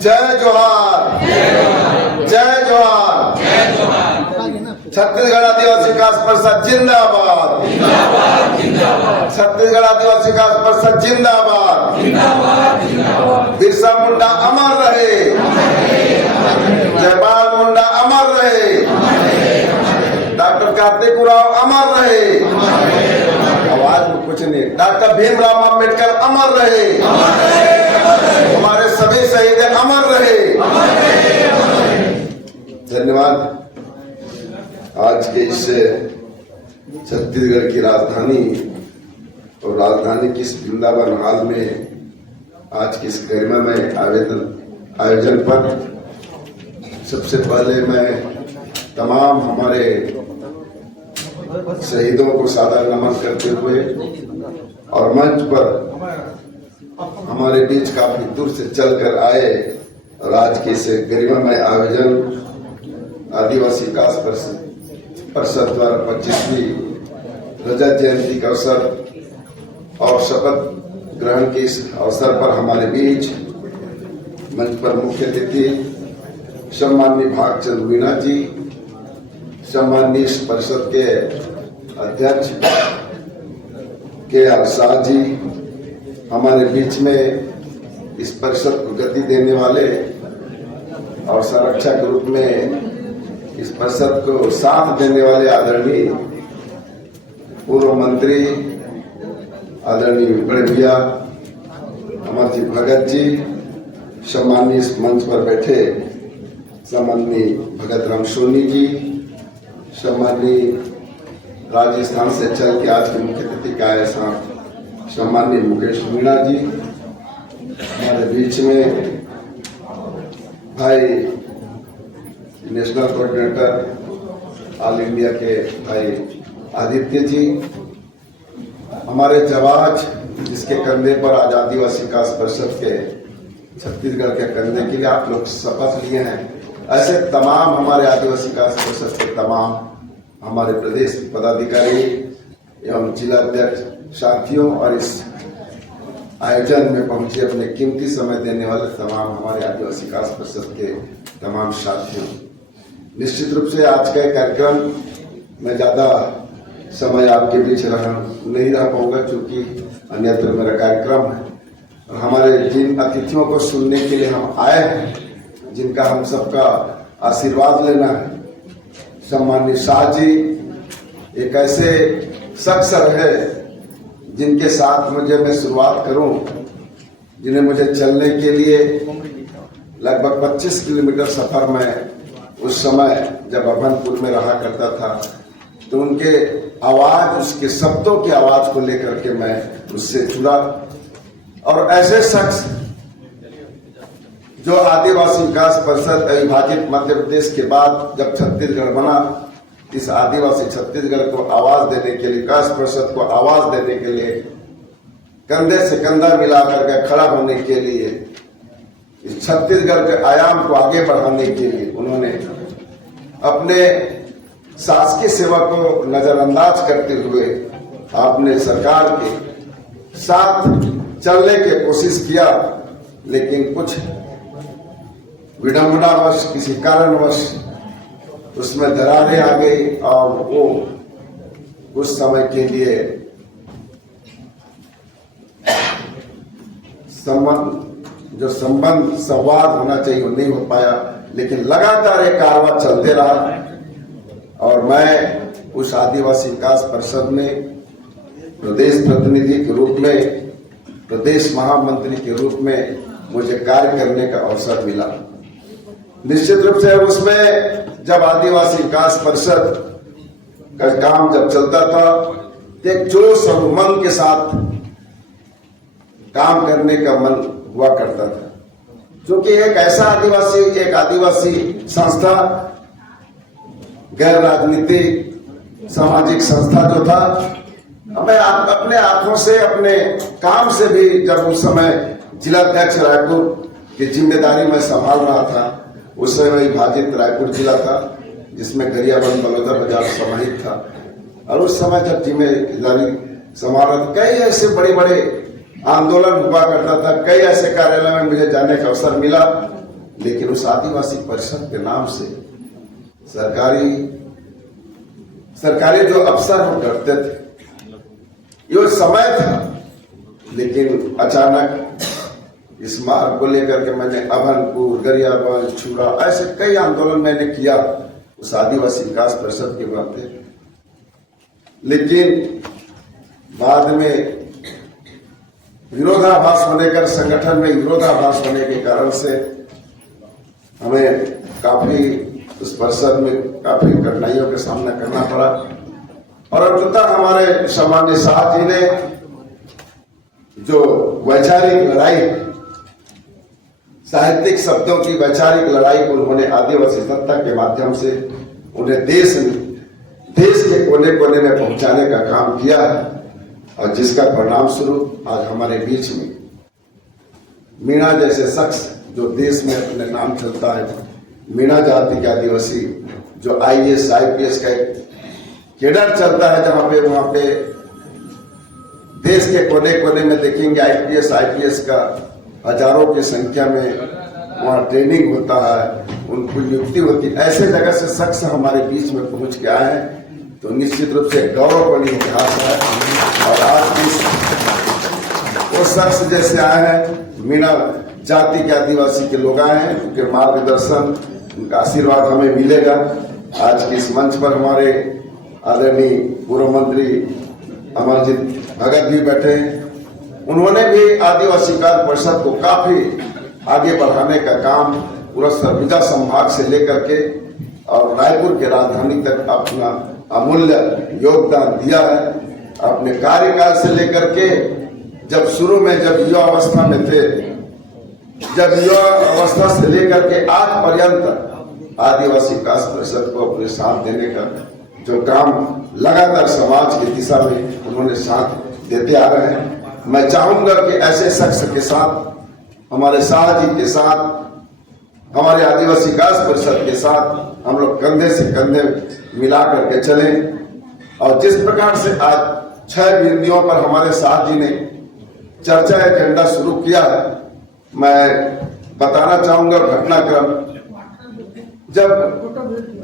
जय जोहार, जय जोहार। छत्तीसगढ़ आदिवासी विकास परिषद जिंदाबाद, छत्तीसगढ़ आदिवासी विकास परिषद जिंदाबाद। बिरसा मुंडा अमर रहे, जयपाल मुंडा अमर रहे, डॉक्टर कार्तिक उरांव अमर रहे। आवाज में कुछ नहीं। डॉक्टर भीमराव अम्बेडकर अमर रहे, हमारे सभी शहीद अमर रहे। धन्यवाद। आज के इस छत्तीसगढ़ की राजधानी और राजधानी की इस वृंदावन हाल में आज के इस गरिमामय आयोजन पर सबसे पहले मैं तमाम हमारे शहीदों को सादर नमन करते हुए और मंच पर हमारे बीच काफी दूर से चलकर आए और आज के इस गरिमामय आयोजन आदिवासी विकास परिषद द्वारा 25वीं रजत जयंती का अवसर और शपथ ग्रहण के इस अवसर पर हमारे बीच मंच पर मुख्य अतिथि सम्माननीय भागचंद मीणा जी, सम्माननीय इस परिषद के अध्यक्ष के आर शाह जी, हमारे बीच में इस परिषद को गति देने वाले और संरक्षक रूप में इस परिषद को साथ देने वाले आदरणीय पूर्व मंत्री आदरणीय बड़े भैया अमरजीत भगत जी, सम्माननीय इस मंच पर बैठे सम्माननीय भगत राम सोनी जी, सम्माननीय राजस्थान से चल के आज के मुख्य अतिथि का आए सम्माननीय मुकेश मीणा जी, हमारे बीच में भाई नेशनल कोऑर्डिनेटर ऑल इंडिया के भाई आदित्य जी, हमारे जवाज जिसके कंधे पर आज आदिवासी विकास परिषद के छत्तीसगढ़ के कंधे के लिए आप लोग शपथ लिए हैं, ऐसे तमाम हमारे आदिवासी विकास परिषद के तमाम हमारे प्रदेश पदाधिकारी एवं जिला अध्यक्ष साथियों और इस आयोजन में पहुंचे अपने कीमती समय देने वाले तमाम हमारे आदिवासी विकास परिषद के तमाम साथियों, निश्चित रूप से आज का कार्यक्रम में ज्यादा समय आपके बीच नहीं रह पाऊंगा क्योंकि अन्यत्र मेरा कार्यक्रम है और हमारे जिन अतिथियों को सुनने के लिए हम आए हैं, जिनका हम सबका आशीर्वाद लेना है, सम्माननीय शाह जी एक ऐसे शख्स है जिनके साथ मैं शुरुआत करूं, जिन्हें मुझे चलने के लिए लगभग 25 किलोमीटर सफर में उस समय जब अभनपुर में रहा करता था तो उनके आवाज, उसके शब्दों की आवाज को लेकर के मैं उससे जुड़ा और ऐसे शख्स जो आदिवासी विकास परिषद अविभाजित मध्य प्रदेश के बाद जब छत्तीसगढ़ बना, इस आदिवासी छत्तीसगढ़ को आवाज देने के लिए, विकास परिषद को आवाज देने के लिए, कंधे से कंधा मिलाकर के खड़ा होने के लिए, इस छत्तीसगढ़ के आयाम को आगे बढ़ाने के लिए उन्होंने अपने शासकीय सेवा को नजरअंदाज करते हुए आपने सरकार के साथ चलने की कोशिश किया, लेकिन कुछ विडंबनावश किसी कारणवश उसमें दरारें आ गई और वो उस समय के लिए संवाद होना चाहिए वो नहीं हो पाया, लेकिन लगातार एक कारवां चलते रहा और मैं उस आदिवासी विकास परिषद में प्रदेश प्रतिनिधि के रूप में, प्रदेश महामंत्री के रूप में मुझे कार्य करने का अवसर मिला। निश्चित रूप से उसमें जब आदिवासी विकास परिषद का काम जब चलता था एक जोश और उमंग के साथ काम करने का मन हुआ करता था, क्योंकि एक आदिवासी संस्था, गैर राजनीतिक सामाजिक संस्था जो था, मैं अपने आंखों से अपने काम से भी जब उस समय जिला अध्यक्ष रायपुर की जिम्मेदारी में संभाल रहा था, उस समय विभाजित रायपुर जिला था जिसमें गरियाबंद बलौदा बाजार समाहित था और उस समय जब जिम्मेदारी संभाल रहा था कई ऐसे बड़े बड़े आंदोलन हुआ करता था, कई ऐसे कार्यालय में मुझे जाने का अवसर मिला लेकिन उस आदिवासी परिषद के नाम से सरकारी जो अफसर वो डरते थे। ये समय था, लेकिन अचानक इस मार्ग को लेकर के मैंने अभनपुर, गरियाबंद, छुरा ऐसे कई आंदोलन मैंने किया उस आदिवासी विकास परिषद के नाते। लेकिन बाद में विरोधाभास होने का, संगठन में विरोधाभास होने के कारण से हमें काफी उस परिषद में काफी कठिनाइयों का सामना करना पड़ा। और अंततः हमारे सामान्य शाह जी ने जो वैचारिक लड़ाई, साहित्यिक शब्दों की वैचारिक लड़ाई को उन्होंने आदिवासी सत्ता के माध्यम से उन्हें देश के कोने कोने में पहुंचाने का काम किया है। और जिसका परिणाम स्वरूप आज हमारे बीच में मीणा जैसे शख्स जो देश में अपने नाम चलता है, मीणा जाति के आदिवासी जो IAS IPS का एक केडर चलता है, जहां पे वहां पे देश के कोने कोने में देखेंगे IPS IPS का हजारों की संख्या में वहाँ ट्रेनिंग होता है, उनको नियुक्ति होती है। ऐसे जगह से शख्स हमारे बीच में पहुंच के आए हैं, तो निश्चित रूप से गौरवपूर्ण इतिहास है। और आज वो शख्स जैसे आए हैं, मीणा जाति के आदिवासी के लोग आए हैं, उनके मार्गदर्शन, उनका आशीर्वाद हमें मिलेगा। आज के इस मंच पर हमारे आदरणीय पूर्व मंत्री अमरजीत भगत भी बैठे हैं। उन्होंने भी आदिवासी कार्य परिषद को काफी आगे बढ़ाने का काम पूरा सरगुजा संभाग से लेकर के और रायपुर के राजधानी तक अपना अमूल्य योगदान दिया है। अपने कार्यकाल से लेकर के जब शुरू में जब युवा अवस्था में थे, जब युवा अवस्था से लेकर के आज पर्यंत आदिवासी विकास परिषद को अपने साथ देने का जो काम लगातार समाज की दिशा में उन्होंने साथ देते आ रहे हैं। मैं चाहूंगा कि ऐसे शख्स के साथ, हमारे शाह जी के साथ, हमारे आदिवासी विकास परिषद के साथ हम लोग कंधे से कंधे मिला करके चलें। और जिस प्रकार से आज 6 बिंदुओं पर हमारे शाह जी ने चर्चा एजेंडा शुरू किया है, मैं बताना चाहूंगा घटनाक्रम। जब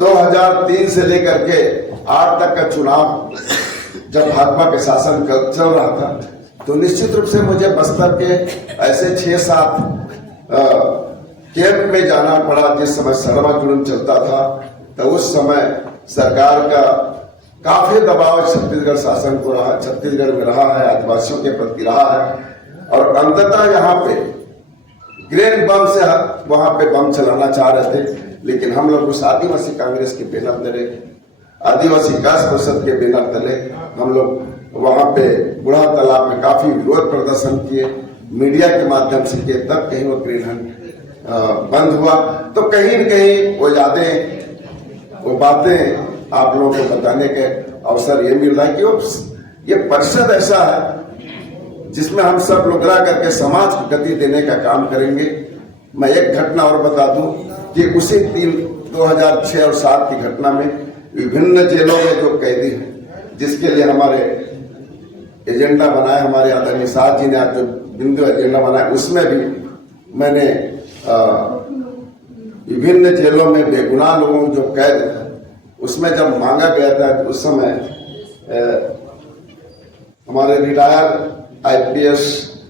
2003 से लेकर के 8 तक का चुनाव जब भाजपा के शासन चल रहा था, तो निश्चित रूप से मुझे बस्तर के ऐसे 6-7 कैंप में जाना पड़ा। जिस समय सर्वा जुलूम चलता था, तो उस समय सरकार का काफी दबाव छत्तीसगढ़ शासन को रहा, छत्तीसगढ़ में रहा है, आदिवासियों के प्रति रहा है। और अंततः यहाँ पे ग्रेन बम से वहां पे बम चलाना चाह रहे थे, लेकिन हम लोग उस आदिवासी कांग्रेस के बैनर तले, आदिवासी विकास परिषद के बैनर तले हम लोग वहां पे बूढ़ा तालाब में काफी विरोध प्रदर्शन किए, मीडिया के माध्यम से किए। तब कहीं वो ग्रेन बंद हुआ, तो कहीं न कहीं वो यादें, वो बातें आप लोगों को बताने के अवसर ये मिल रहा है कि ये परिषद ऐसा है जिसमें हम सब लोग रह करके समाज को गति देने का काम करेंगे। मैं एक घटना और बता दूं कि उसी 2006 और 7 की घटना में विभिन्न जेलों में जो कैदी हैं, जिसके लिए हमारे एजेंडा बनाया, हमारे आदरणीय शाह जी ने आज जो बिंदु एजेंडा बनाया, उसमें भी मैंने विभिन्न जेलों में बेगुनाह लोगों जो कैद था, उसमें जब मांगा गया था, उस समय हमारे रिटायर्ड IPS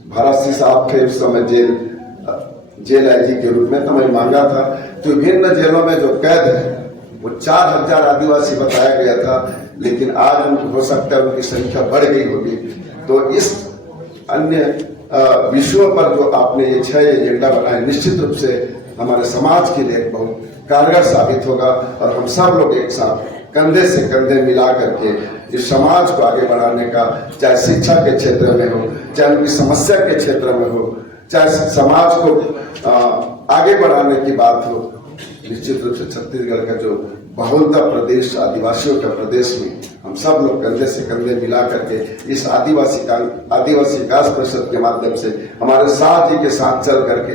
भरत सिंह साहब थे उस समय जेल IG के रूप में, तो मैं मांगा था। तो विभिन्न जेलों में जो कैद है वो 4000 आदिवासी बताया गया था, लेकिन आज उनको हो सकता है उनकी संख्या बढ़ गई होगी। तो इस अन्य विषयों पर जो आपने ये 6 एजेंडा बनाए, निश्चित रूप से हमारे समाज के लिए बहुत कारगर साबित होगा। और हम सब लोग एक साथ कंधे से कंधे मिला करके इस समाज को आगे बढ़ाने का, चाहे शिक्षा के क्षेत्र में हो, चाहे उनकी समस्या के क्षेत्र में हो, चाहे समाज को आगे बढ़ाने की बात हो, निश्चित रूप से छत्तीसगढ़ का जो बहुलता प्रदेश, आदिवासियों का प्रदेश में हम सब लोग कंधे से कंधे मिला करके इस आदिवासी विकास परिषद के माध्यम से हमारे शाह जी के साथ चल करके,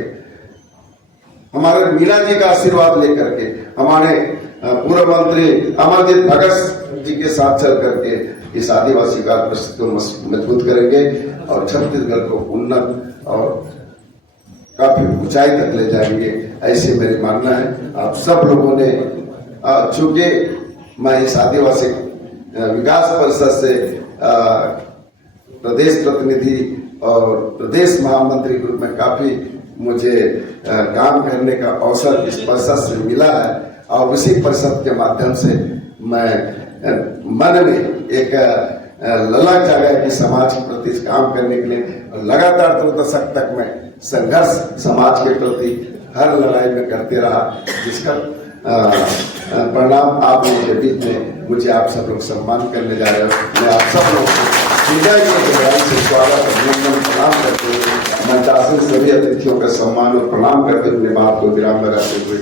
हमारे मीणा जी का आशीर्वाद लेकर के, हमारे पूर्व मंत्री अमरजीत भगत जी के साथ चल करके इस आदिवासी विकास परिषद को मजबूत करेंगे और छत्तीसगढ़ को उन्नत और काफी ऊंचाई तक ले जाएंगे, ऐसे मेरी मानना है। आप सब लोगों ने चूंकि मैं इस आदिवासी विकास परिषद से प्रदेश प्रतिनिधि और प्रदेश महामंत्री के रूप में काफी मुझे काम करने का अवसर इस परिषद से मिला है, और उसी परिषद के माध्यम से मैं मन में एक ललक जागा कि समाज के प्रति काम करने के लिए लगातार 2 दशक तक मैं संघर्ष समाज के प्रति हर लड़ाई में करते रहा, जिसका परिणाम आप लोगों के बीच में मुझे आप सब लोग सम्मान करने जा रहे हो। मैं आप सब लोग हृदय के गहराई से स्वागत अभिनंदन प्रणाम करते हुए मंचासन सभी अतिथियों का सम्मान और प्रणाम करते हुए बात को विराम लगाते हुए